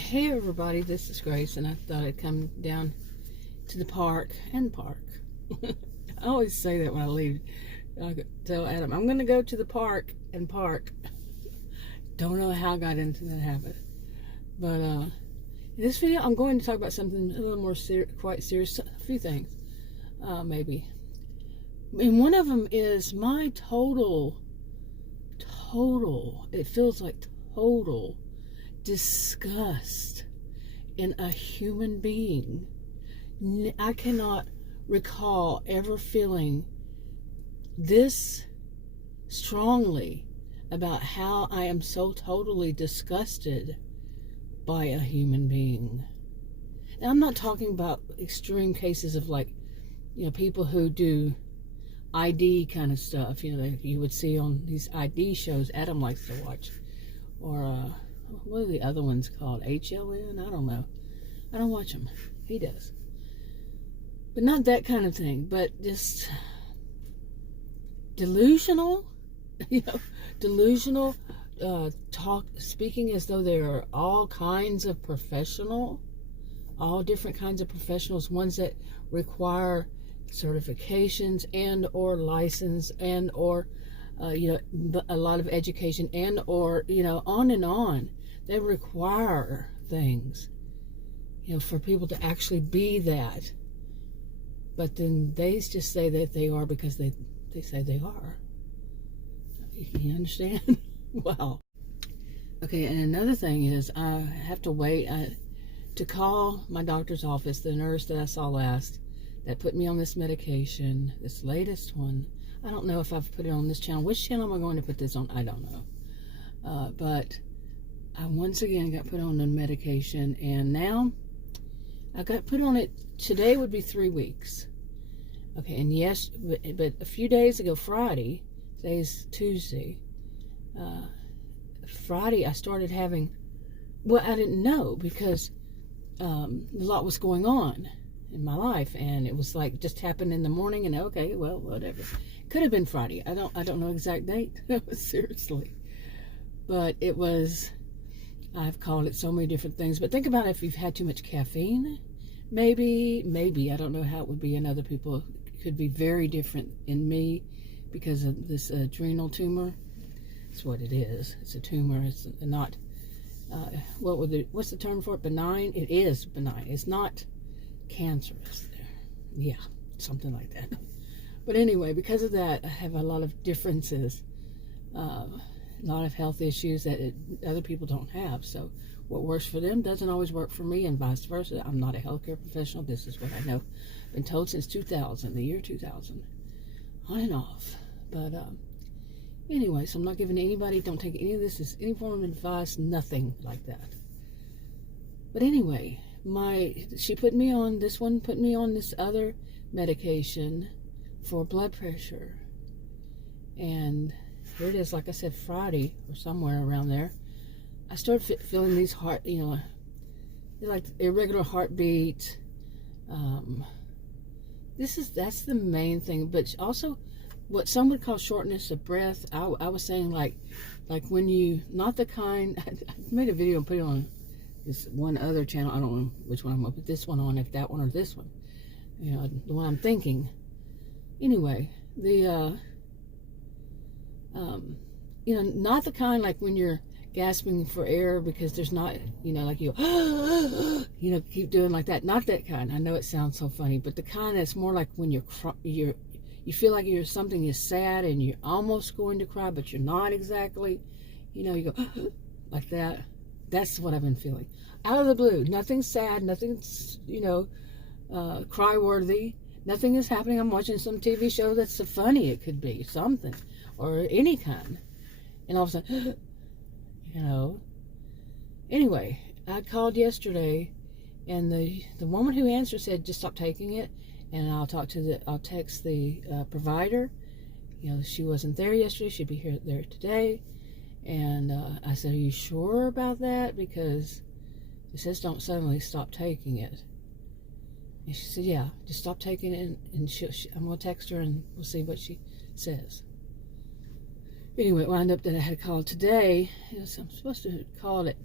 Hey everybody, this is Grace, and I thought I'd come down to the park and park. I always say that when I leave. I tell Adam, I'm going to go to the park and park. Don't know how I got into that habit. But in this video, I'm going to talk about something a little more quite serious. A few things, maybe. And one of them is my total, it feels like total disgust in a human being. I cannot recall ever feeling this strongly about how I am so totally disgusted by a human being. Now, I'm not talking about extreme cases of, like, people who do ID kind of stuff, that you would see on these ID shows Adam likes to watch, or what are the other ones called? HLN? I don't know. I don't watch them. He does. But not that kind of thing. But just delusional. Delusional. Speaking as though there are all kinds of all different kinds of professionals. Ones that require certifications and or license and or a lot of education and or on and on. They require things for people to actually be that, but then they just say that they are because they say they are. You understand? Wow. Okay, and another thing is I have to wait to call my doctor's office, the nurse that I saw last that put me on this medication, this latest one. I don't know if I've put it on this channel. Which channel am I going to put this on? I don't know. But I once again got put on the medication, and now I got put on it. Today would be 3 weeks. Okay, and yes, but a few days ago, Friday, today's Tuesday, Friday I started having, well, I didn't know because a lot was going on in my life, and it was like just happened in the morning, and okay, well, whatever. Could have been Friday. I don't know exact date. Seriously. But it was, I've called it so many different things. But think about if you've had too much caffeine. Maybe, I don't know how it would be in other people. It could be very different in me because of this adrenal tumor. That's what it is. It's a tumor. It's not, what's the term for it? Benign? It is benign. It's not cancerous. Yeah, something like that. But anyway, because of that, I have a lot of differences, a lot of health issues that other people don't have. So what works for them doesn't always work for me, and vice versa. I'm not a healthcare professional. This is what I know. Been told since 2000, the year 2000, on and off. But anyway, so I'm not giving anybody, don't take any of this as any form of advice, nothing like that. But anyway, she put me on this one, put me on this other medication for blood pressure, and here it is. Like I said, Friday or somewhere around there, I started feeling these heart, like irregular heartbeat. That's the main thing, but also what some would call shortness of breath. I was saying like when you, not the kind, I made a video and put it on this one other channel. I don't know which one I'm gonna put this one on, if that one or this one, the one I'm thinking. Anyway, the not the kind like when you're gasping for air because there's not, like you keep doing like that. Not that kind. I know it sounds so funny, but the kind that's more like when you feel like something is sad and you're almost going to cry, but you're not exactly. You go like that. That's what I've been feeling. Out of the blue. Nothing's sad. Nothing's, cry-worthy. Nothing is happening. I'm watching some TV show that's so funny. It could be something. Or any kind. And all of a sudden, Anyway, I called yesterday, and the woman who answered said, just stop taking it, and I'll text the provider. She wasn't there yesterday. She'd be there today. And I said, are you sure about that? Because it says don't suddenly stop taking it. And she said, yeah, just stop taking it, and I'm going to text her, and we'll see what she says. Anyway, it wound up that I had called today. I'm supposed to call at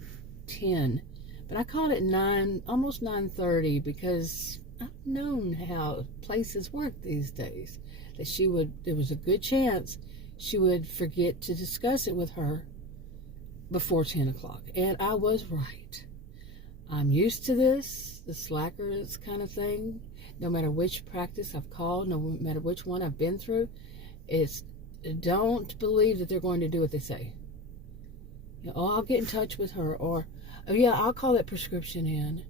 10, But I called it 9, almost 9:30, because I've known how places work these days. That there was a good chance she would forget to discuss it with her before 10 o'clock. And I was right. I'm used to this, the slackers kind of thing. No matter which practice I've called, no matter which one I've been through, it's don't believe that they're going to do what they say. You know, oh, I'll get in touch with her, or, oh yeah, I'll call that prescription in,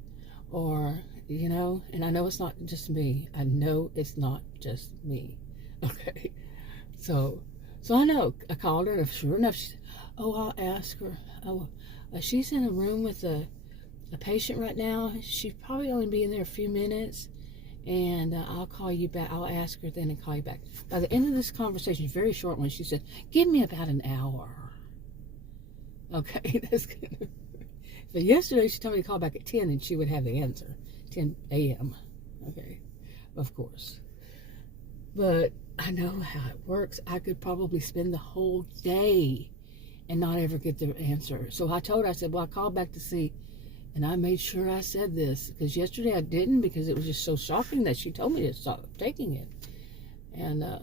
or, you know, and I know it's not just me. I know it's not just me. Okay. So I know. I called her, and sure enough, she said, oh, I'll ask her. Oh, she's in a room with a patient right now. She'll probably only be in there a few minutes, and I'll call you back. I'll ask her then and call you back. By the end of this conversation, very short one, she said, give me about an hour. Okay, that's good. But yesterday, she told me to call back at 10, and she would have the answer. 10 a.m. Okay, of course. But I know how it works. I could probably spend the whole day and not ever get the answer. So I told her, I said, well, I called back to see. And I made sure I said this, because yesterday I didn't, because it was just so shocking that she told me to stop taking it. And I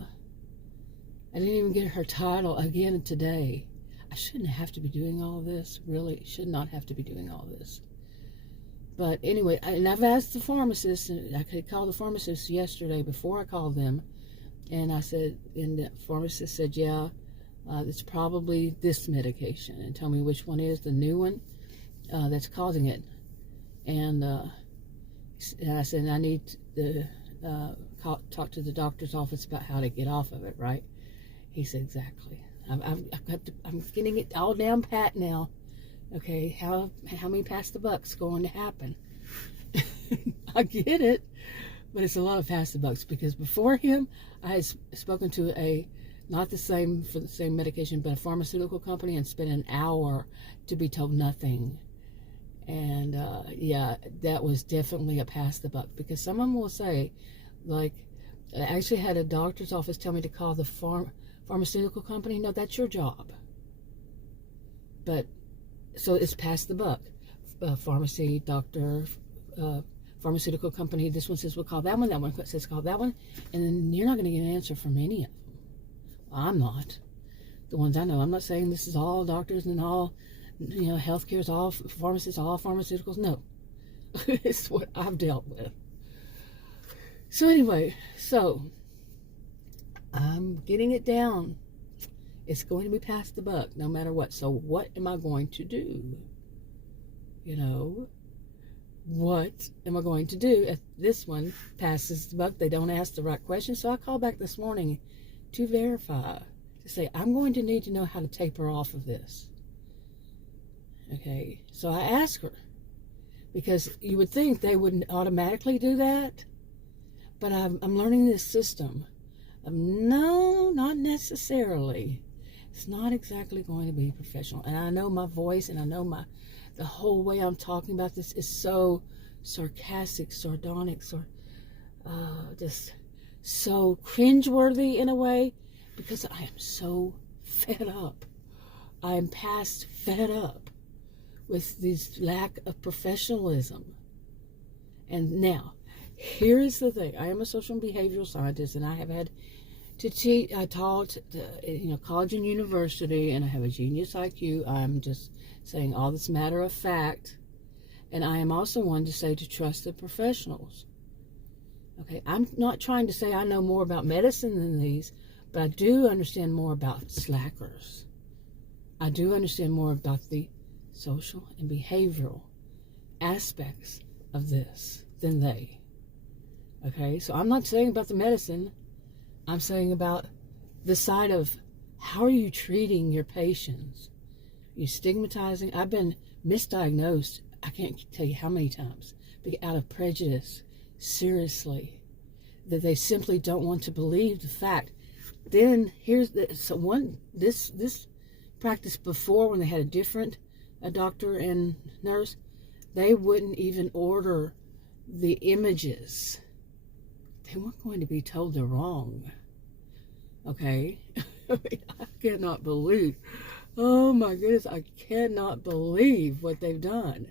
didn't even get her title again today. I shouldn't have to be doing all of this. Really should not have to be doing all this. But anyway, and I've asked the pharmacist, and I could call the pharmacist yesterday before I called them. And I said, and the pharmacist said, yeah, it's probably this medication. And tell me which one is the new one that's causing it. And I said, I need to talk to the doctor's office about how to get off of it, right? He said, exactly. I'm getting it all down pat now. Okay, how many pass the buck's going to happen? I get it, but it's a lot of pass the bucks, because before him, I had spoken to not the same for the same medication, but a pharmaceutical company, and spent an hour to be told nothing. And yeah, that was definitely a pass the buck, because some of them will say, like, I actually had a doctor's office tell me to call the pharmaceutical company. No, that's your job. But so it's pass the buck. Pharmacy, doctor, pharmaceutical company. This one says we'll call that one. That one says call that one. And then you're not going to get an answer from any of them. Well, I'm not. The ones I know. I'm not saying this is all doctors and all, you know, healthcare is all pharmacists, all pharmaceuticals. No. It's what I've dealt with. So anyway, I'm getting it down. It's going to be past the buck, no matter what. So what am I going to do? You know, what am I going to do if this one passes the buck? They don't ask the right question. So I called back this morning to verify, to say, I'm going to need to know how to taper off of this. Okay, so I asked her, because you would think they wouldn't automatically do that, but I'm learning this system. No, not necessarily. It's not exactly going to be professional. And I know my voice, and I know the whole way I'm talking about this is so sarcastic, sardonic, just so cringeworthy in a way, because I am so fed up. I am past fed up with this lack of professionalism. And now, here is the thing. I am a social and behavioral scientist, and I have had to teach. I taught, college and university, and I have a genius IQ. I'm just saying all this matter of fact. And I am also one to say to trust the professionals. Okay, I'm not trying to say I know more about medicine than these, but I do understand more about slackers. I do understand more about the social and behavioral aspects of this than they. Okay, so I'm not saying about the medicine. I'm saying about the side of how are you treating your patients? You stigmatizing? I've been misdiagnosed, I can't tell you how many times, out of prejudice, seriously, that they simply don't want to believe the fact. Then here's this practice before, when they had a doctor and nurse, they wouldn't even order the images. They weren't going to be told they're wrong. Okay? I cannot believe. Oh my goodness, I cannot believe what they've done.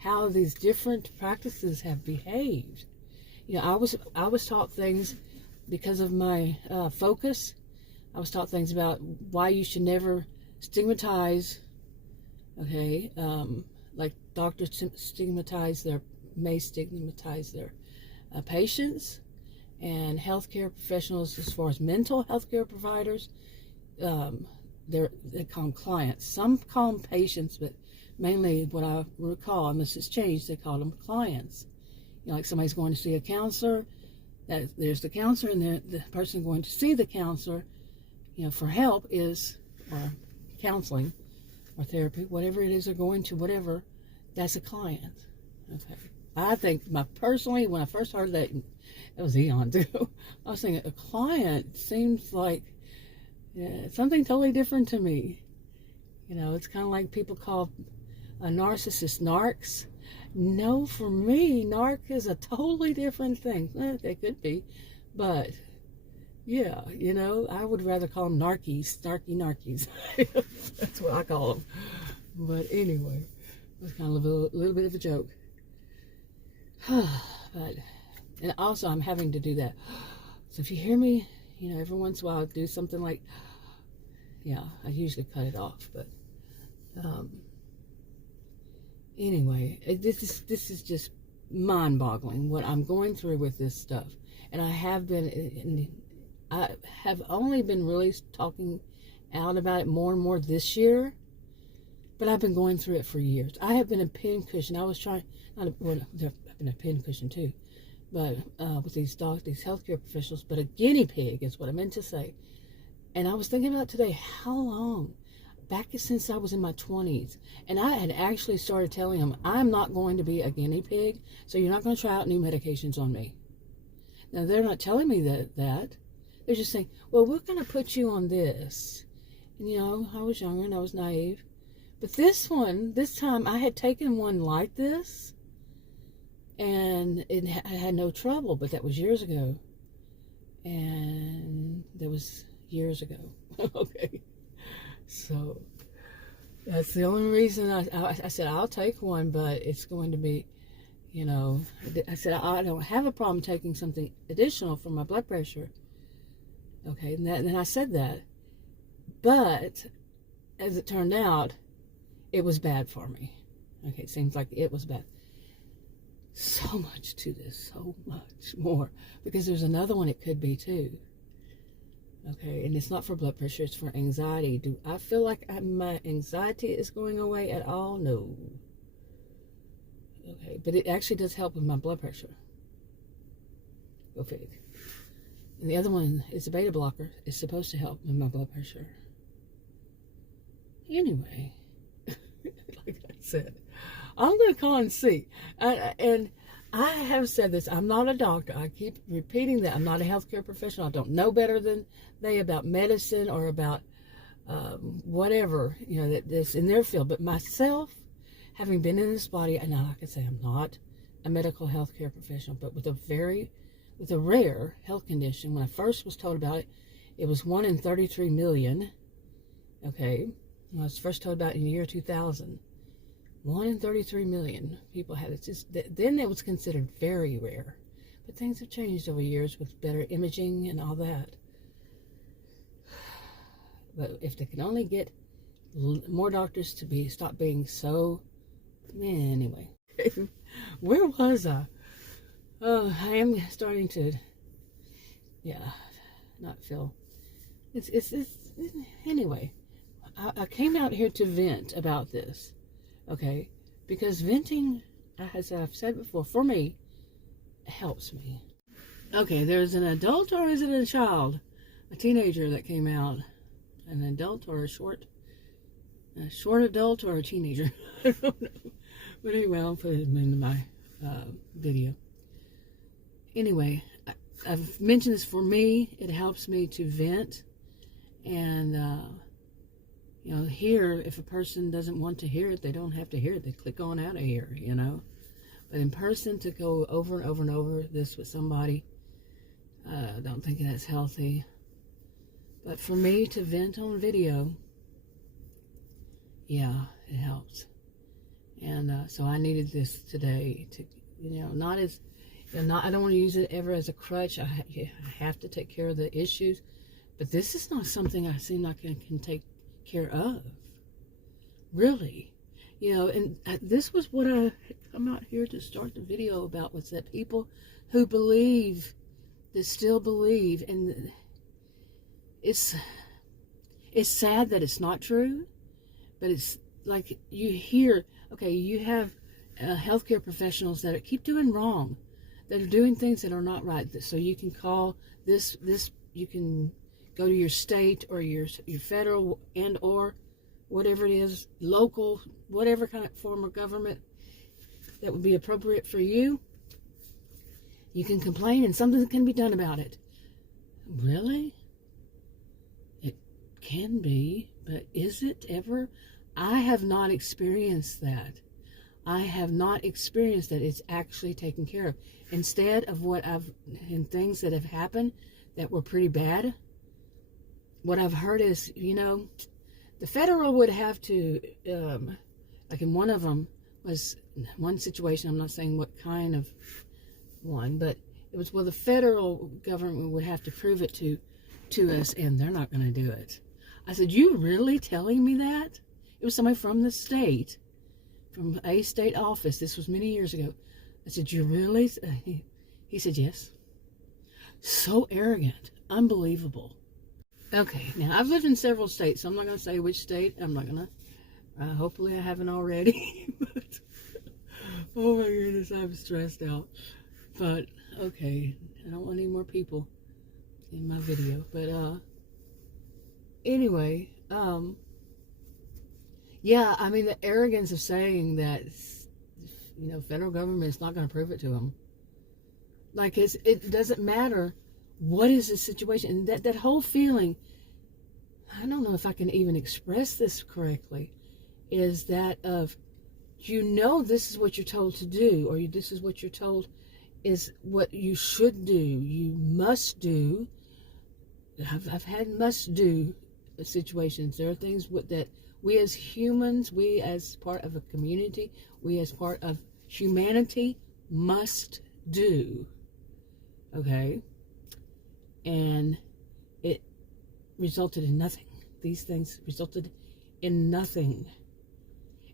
how these different practices have behaved. You know, I was taught things because of my focus. I was taught things about why you should never stigmatize, okay, like doctors may stigmatize their patients, and healthcare professionals, as far as mental health care providers, they call them clients. Some call them patients, but mainly what I recall, and this has changed, they call them clients. You know, like somebody's going to see a counselor, that there's the counselor, and the person going to see the counselor, you know, for help is, or counseling, or therapy, whatever it is they're going to, whatever, that's a client. Okay. I think, personally, when I first heard that, it was eons ago, I was thinking, a client seems like something totally different to me. You know, it's kind of like people call a narcissist narcs. No, for me, narc is a totally different thing. They could be, but yeah, you know, I would rather call them narkies, narkies. That's what I call them. But anyway, it was kind of a little bit of a joke. But, and also I'm having to do that. So if you hear me, you know, every once in a while do something like, yeah, I usually cut it off, but anyway, this is just mind-boggling what I'm going through with this stuff. And I have only been really talking out about it more and more this year, but I've been going through it for years. I have been a pincushion. I was trying, I've been a pincushion too, but with these healthcare professionals, but a guinea pig is what I meant to say. And I was thinking about today, how long? Back since I was in my 20s. And I had actually started telling them, I'm not going to be a guinea pig, so you're not going to try out new medications on me. Now, they're not telling me that. They're just saying, well, we're going to put you on this. And, you know, I was younger and I was naive. But this time, I had taken one like this, and I had no trouble, but that was years ago. And that was years ago. Okay. So that's the only reason I said I'll take one, but it's going to be, you know, I said I don't have a problem taking something additional for my blood pressure. Okay, and then I said that, but as it turned out, it was bad for me. Okay, it seems like it was bad. So much to this, so much more, because there's another one it could be too. Okay, and it's not for blood pressure, it's for anxiety. Do I feel like my anxiety is going away at all? No. Okay, but it actually does help with my blood pressure. Go fig. And the other one is a beta blocker. It's supposed to help with my blood pressure. Anyway, like I said, I'm going to call and see. And I have said this, I'm not a doctor. I keep repeating that. I'm not a healthcare professional. I don't know better than they about medicine or about whatever, you know, that's in their field. But myself, having been in this body, and now, like I say, I'm not a medical healthcare professional, but with a rare health condition. When I first was told about it, it was 1 in 33 million. Okay. When I was first told about it in the year 2000. 1 in 33 million people had it. Then it was considered very rare. But things have changed over years with better imaging and all that. But if they can only get more doctors to stop being so... Anyway. Where was I? Oh, I am starting to... Yeah, not feel... It's anyway, I came out here to vent about this. Okay, because venting, as I've said before, for me, helps me. Okay, there's an adult, or is it a child? A teenager that came out. An adult or a short adult or a teenager? I don't know. But anyway, I'll put it in my video. Anyway, I've mentioned this. For me, it helps me to vent. And, you know, here, if a person doesn't want to hear it, they don't have to hear it. They click on out of here, you know. But in person, to go over and over and over this with somebody, I don't think that's healthy. But for me to vent on video, yeah, it helps. And so I needed this today to, not as, not, I don't want to use it ever as a crutch. I have to take care of the issues, but this is not something I seem like I can take care of, really. And this was what I'm out here to start the video about, was that people who believe, that still believe, and it's sad that it's not true, but it's like you hear, okay, you have healthcare professionals that keep doing wrong, that are doing things that are not right. So you can call this, you can go to your state or your federal and or whatever it is, local, whatever kind of form of government that would be appropriate for you. You can complain and something can be done about it. Really? It can be, but is it ever? I have not experienced that. I have not experienced that it's actually taken care of. Instead of in things that have happened that were pretty bad, what I've heard is, the federal would have to, like in one of them was one situation, I'm not saying what kind of one, but it was, well, the federal government would have to prove it to us, and they're not going to do it. I said, you really telling me that? It was somebody from the state, from a state office. This was many years ago. I said, you really? He said, yes. So arrogant. Unbelievable. Okay, now I've lived in several states, so I'm not going to say which state. I'm not going to. Hopefully I haven't already. But, oh my goodness, I'm stressed out. But, okay, I don't want any more people in my video. But, anyway, yeah, I mean, the arrogance of saying that, federal government is not going to prove it to them. Like, it doesn't matter what is the situation. And that whole feeling, I don't know if I can even express this correctly, is that of, this is what you're told to do, or this is what you're told is what you should do, you must do. I've had must do situations. There are things that we as humans, we as part of a community, we as part of humanity must do. Okay? And it resulted in nothing. These things resulted in nothing.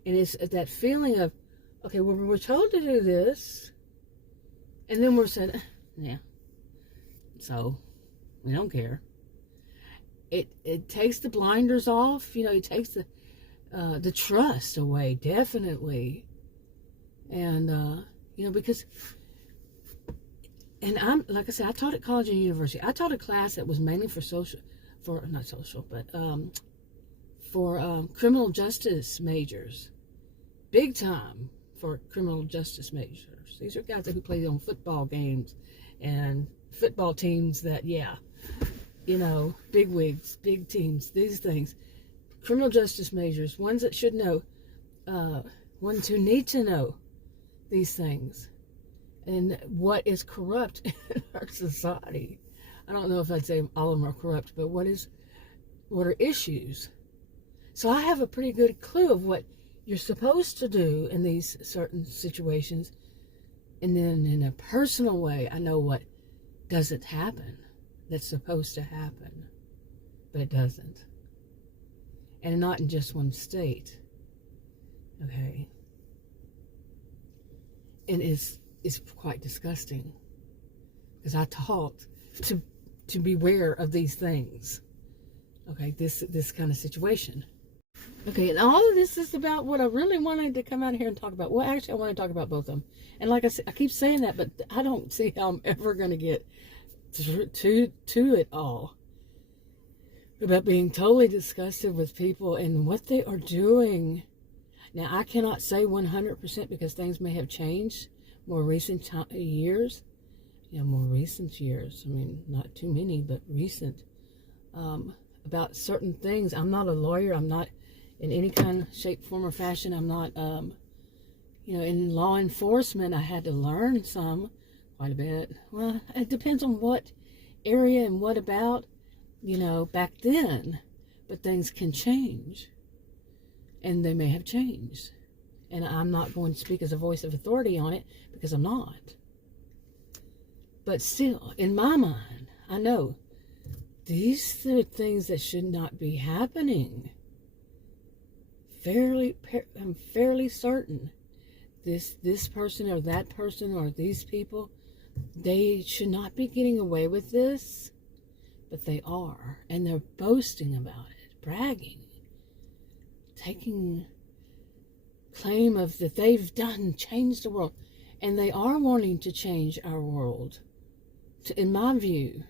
And it's that feeling of, okay, well, we're told to do this, and then we're said, yeah, so we don't care. It takes the blinders off, it takes the trust away, definitely. And, because, and I'm, like I said, I taught at college and university. I taught a class that was mainly for criminal justice majors. Big time for criminal justice majors. These are guys who played on football games and football teams that, big wigs, big teams, these things. Criminal justice majors, ones that should know, ones who need to know these things and what is corrupt in our society. I don't know if I'd say all of them are corrupt, but what are issues? So I have a pretty good clue of what you're supposed to do in these certain situations. And then in a personal way, I know what doesn't happen that's supposed to happen, but it doesn't. And not in just one state. Okay? And it's quite disgusting, because I taught to beware of these things. Okay, this kind of situation. Okay, and all of this is about what I really wanted to come out here and talk about. Well, actually, I want to talk about both of them. And like I said, I keep saying that, but I don't see how I'm ever going to get to it all. About being totally disgusted with people and what they are doing. Now, I cannot say 100% because things may have changed more recent years. More recent years. I mean, not too many, but recent. About certain things. I'm not a lawyer. I'm not in any kind of shape, form, or fashion. I'm not, in law enforcement, I had to learn quite a bit. Well, it depends on what area and what about, back then. But things can change. And they may have changed. And I'm not going to speak as a voice of authority on it, because I'm not. But still, in my mind, I know these are things that should not be happening. I'm fairly certain this person or that person or these people, they should not be getting away with this, but they are. And they're boasting about it, bragging, taking claim of that they've changed the world. And they are wanting to change our world, in my view,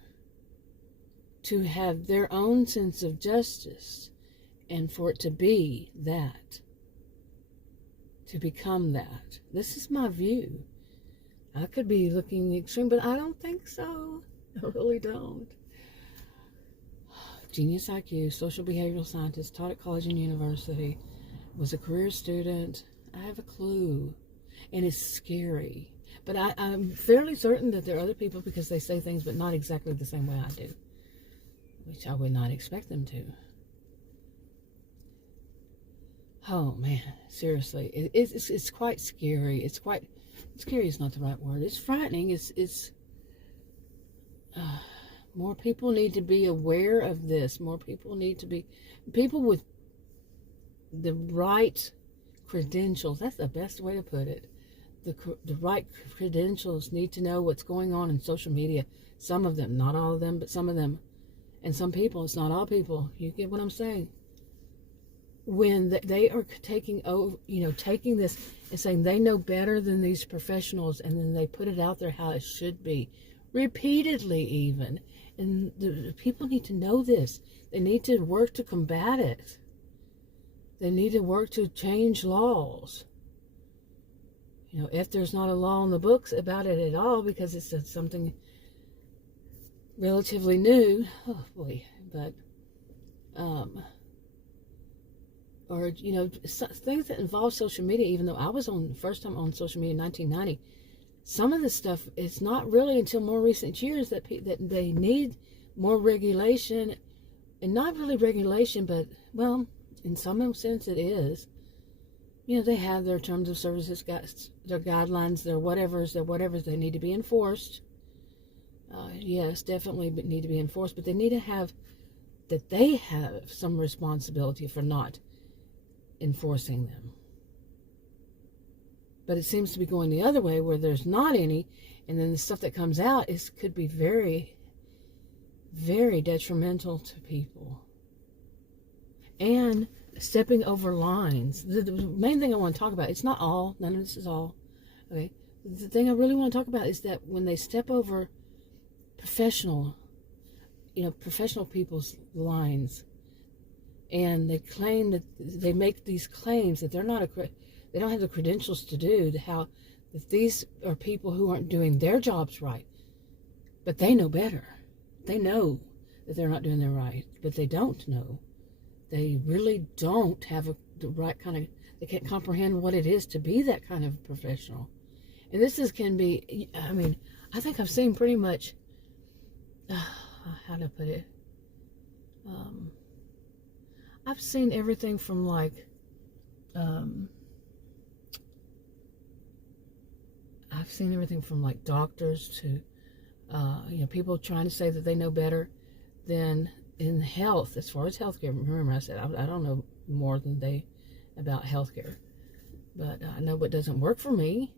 to have their own sense of justice, and for it to be that, to become that. This is my view. I could be looking extreme, but I don't think so. I really don't. Genius IQ, social behavioral scientist, taught at college and university, was a career student. I have a clue, and it's scary. But I'm fairly certain that there are other people, because they say things but not exactly the same way I do, which I would not expect them to. Oh man, seriously, it's quite scary. Scary is not the right word. It's frightening. It's more people need to be aware of this. More people need to be, people with the right credentials. That's the best way to put it. The right credentials need to know what's going on in social media. Some of them, not all of them, but some of them. And some people, it's not all people. You get what I'm saying? When they are taking over, taking this and saying they know better than these professionals, and then they put it out there how it should be, repeatedly even. And the people need to know this. They need to work to combat it. They need to work to change laws. If there's not a law in the books about it at all, because it's something relatively new, oh boy, but, or, things that involve social media, even though I was first time on social media in 1990, some of the stuff, it's not really until more recent years that they need more regulation, and not really regulation, but, well, in some sense it is. They have their terms of services, their guidelines, their whatevers, they need to be enforced. Yes, definitely need to be enforced, but they need to have, that they have some responsibility for not enforcing them. But it seems to be going the other way, where there's not any, and then the stuff that comes out could be very, very detrimental to people. And stepping over lines. The main thing I want to talk about, it's not all, none of this is all, okay? The thing I really want to talk about is that when they step over professional people's lines, and they claim that they make these claims that they don't have the credentials to do, that these are people who aren't doing their jobs right, but they know better. They know that they're not doing their right, but they don't know. They really don't have the right kind of, they can't comprehend what it is to be that kind of professional. And can be, I think I've seen pretty much, how to put it, I've seen everything from doctors to, people trying to say that they know better than in health, as far as healthcare. Remember, I said I don't know more than they about healthcare, but I know what doesn't work for me,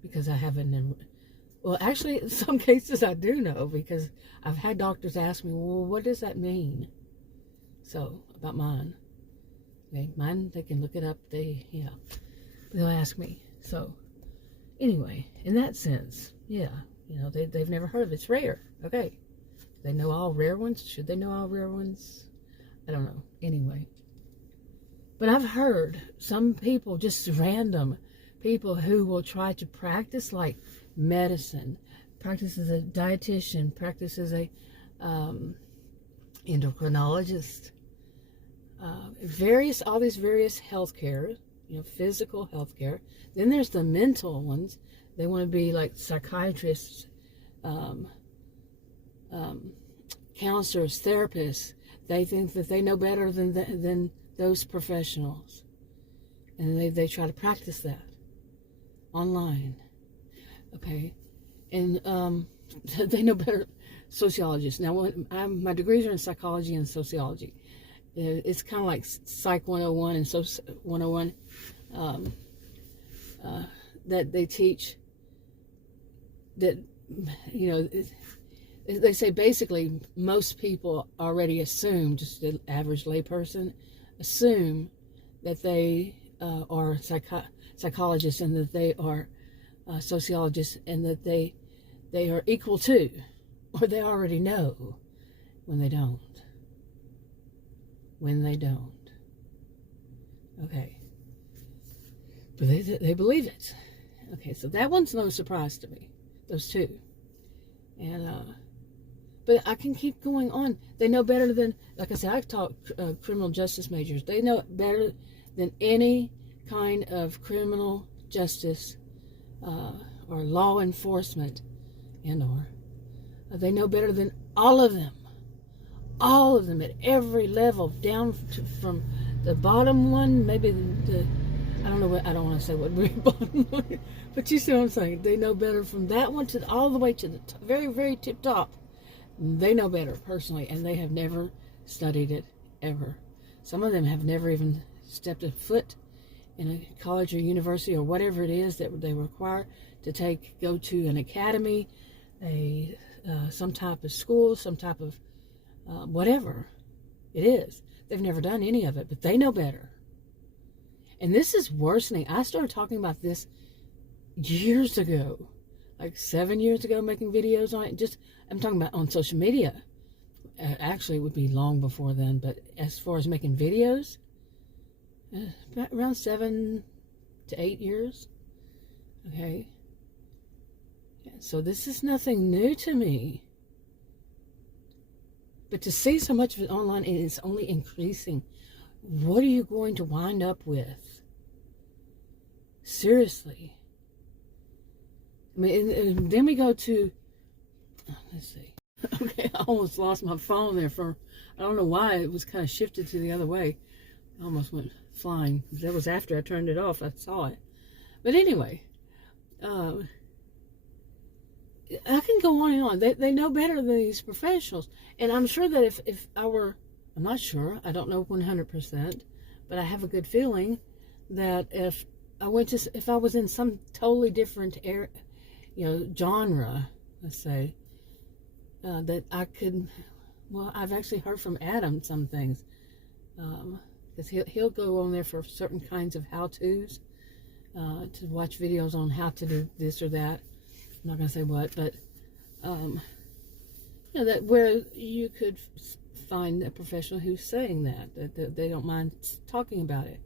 because I haven't. Well, actually, in some cases I do know, because I've had doctors ask me, "Well, what does that mean?" So about mine, okay, mine, they can look it up. They'll ask me. So anyway, in that sense, they've never heard of it. It's rare. Okay. They know all rare ones? Should they know all rare ones? I don't know. Anyway. But I've heard some people, just random people, who will try to practice like medicine, practice as a dietitian, practice as a endocrinologist, all these various healthcare, physical healthcare. Then there's the mental ones. They want to be like psychiatrists, counselors, therapists. They think that they know better than those professionals. And they try to practice that online. Okay. And they know better, sociologists. Now, my degrees are in psychology and sociology. It's kind of like Psych 101 and Soc 101 that they teach that, you know, they say basically most people already assume, just the average layperson, assume that they are psychologists and that they are sociologists and that they are equal to, or they already know, when they don't. When they don't. Okay. But they believe it. Okay, so that one's no surprise to me. Those two. And, but I can keep going on. They know better than, like I said, I've taught criminal justice majors. They know better than any kind of criminal justice or law enforcement, they know better than all of them. All of them at every level, down to, from the bottom one, maybe I don't know what, I don't want to say what very bottom one, but you see what I'm saying. They know better from that one to all the way to the very, very tip top. They know better personally, and they have never studied it ever. Some of them have never even stepped a foot in a college or university or whatever it is that they require to go to an academy, some type of school, some type of whatever it is. They've never done any of it, but they know better. And this is worsening. I started talking about this years ago, like 7 years ago, making videos on it. I'm talking about on social media. Actually, it would be long before then, but as far as making videos, around 7 to 8 years. Okay. So this is nothing new to me. But to see so much of it online, and it's only increasing, what are you going to wind up with? Seriously. I mean, and then we go to, let's see. Okay, I almost lost my phone there I don't know why, it was kind of shifted to the other way. I almost went flying. That was after I turned it off. I saw it. But anyway, I can go on and on. They know better than these professionals. And I'm sure that if I were, I'm not sure, I don't know 100%, but I have a good feeling that if I was in some totally different area, genre, let's say, that I could, well, I've actually heard from Adam some things, because he'll go on there for certain kinds of how-tos, to watch videos on how to do this or that. I'm not going to say what, but, that where you could find a professional who's saying that they don't mind talking about it.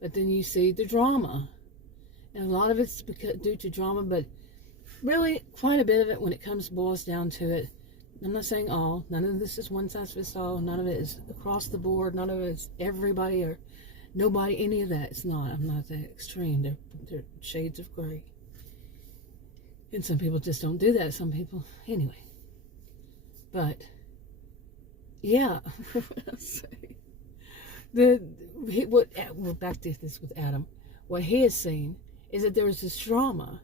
But then you see the drama. And a lot of it's due to drama, but really quite a bit of it when it boils down to it. I'm not saying all. None of this is one size fits all. None of it is across the board. None of it is everybody or nobody, any of that. It's not. I'm not that extreme. They're shades of gray. And some people just don't do that. Some people, anyway. But, yeah. We're back to this with Adam. What he has seen is that there was this drama.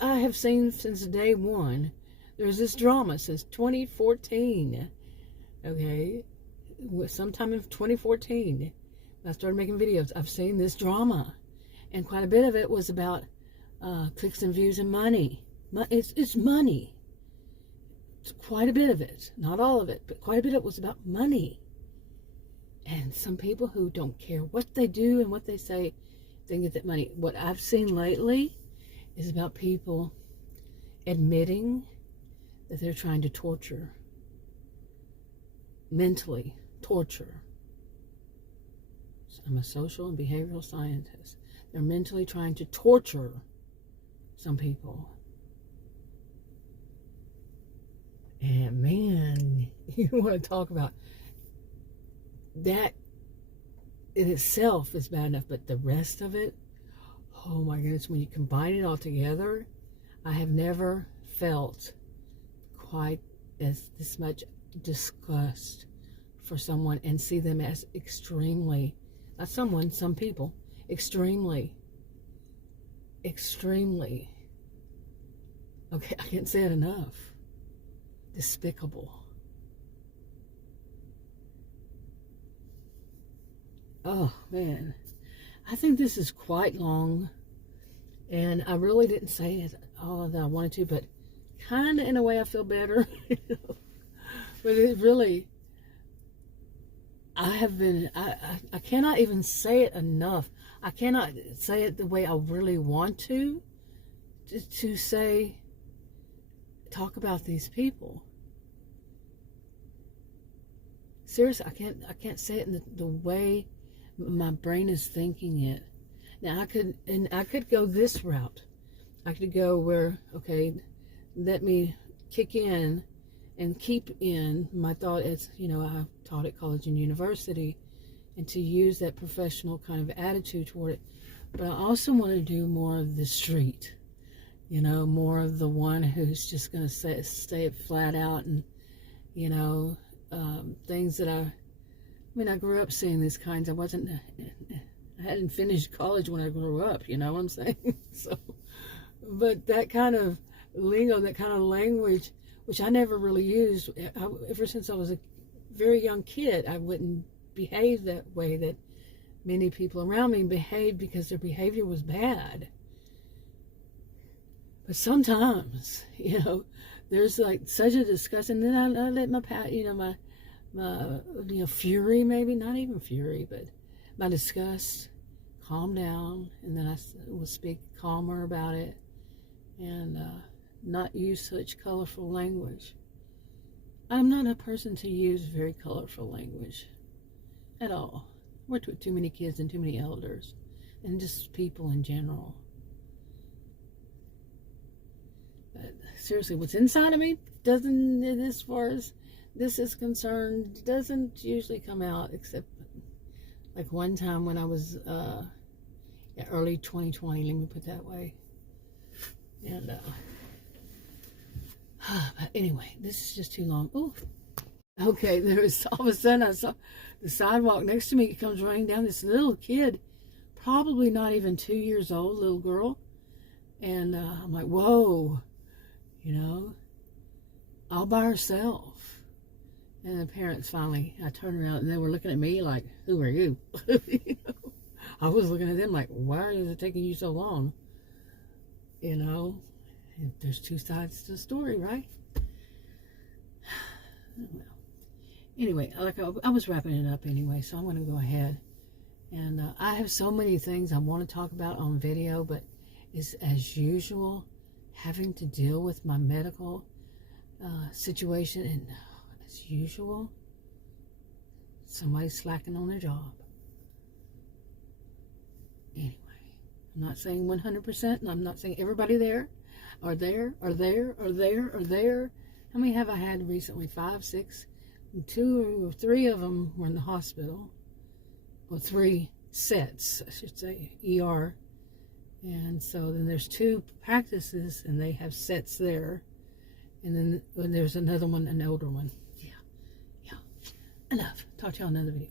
I have seen since day one, there's this drama since 2014. Okay? Sometime in 2014, I started making videos. I've seen this drama. And quite a bit of it was about clicks and views and money. It's money. It's quite a bit of it. Not all of it, but quite a bit of it was about money. And some people who don't care what they do and what they say, they get that money. What I've seen lately is about people admitting that they're trying to torture. Mentally torture. I'm a social and behavioral scientist. They're mentally trying to torture some people. And man, you want to talk about that in itself is bad enough, but the rest of it, oh my goodness, when you combine it all together, I have never felt quite this much disgust for someone and see them as extremely, not someone, some people, extremely, okay, I can't say it enough, despicable. Oh, man. I think this is quite long, and I really didn't say it all that I wanted to, but kind of in a way I feel better. But it really, I cannot even say it enough. I cannot say it the way I really want to say, talk about these people. Seriously, I can't say it in the way my brain is thinking it. Now I could go this route. I could go where, okay, let me kick in and keep in my thought as, I taught at college and university, and to use that professional kind of attitude toward it. But I also want to do more of the street, more of the one who's just going to say it flat out, and, things that I grew up seeing these kinds. I hadn't finished college when I grew up, you know what I'm saying? So, but that kind of lingo, that kind of language, which I never really used, ever since I was a very young kid, I wouldn't behave that way that many people around me behaved, because their behavior was bad. But sometimes, there's like such a disgust, and then I let my fury, maybe not even fury, but my disgust calm down, and then I will speak calmer about it, and not use such colorful language. I'm not a person to use very colorful language at all. We're too many kids and too many elders, and just people in general. But seriously, what's inside of me doesn't, as far as this is concerned, doesn't usually come out, except like one time when I was early 2020, let me put it that way. And but anyway, this is just too long. Oh, okay, there's all of a sudden I saw the sidewalk next to me. It comes running down, this little kid, probably not even 2 years old, little girl. And I'm like, whoa, all by herself. And the parents finally, I turned around and they were looking at me like, who are you? I was looking at them like, why is it taking you so long? There's two sides to the story, right? Well, anyway, I was wrapping it up anyway, so I'm going to go ahead. And I have so many things I want to talk about on video, but it's, as usual, having to deal with my medical situation, and as usual, somebody's slacking on their job. Anyway, I'm not saying 100%, and I'm not saying everybody there. How many have I had recently? 5, 6, 2 or 3 of them were in the hospital. Well, 3 sets, I should say, ER. And so then there's 2 practices, and they have sets there. And then there's another one, an older one. Yeah. Enough. Talk to y'all in another video.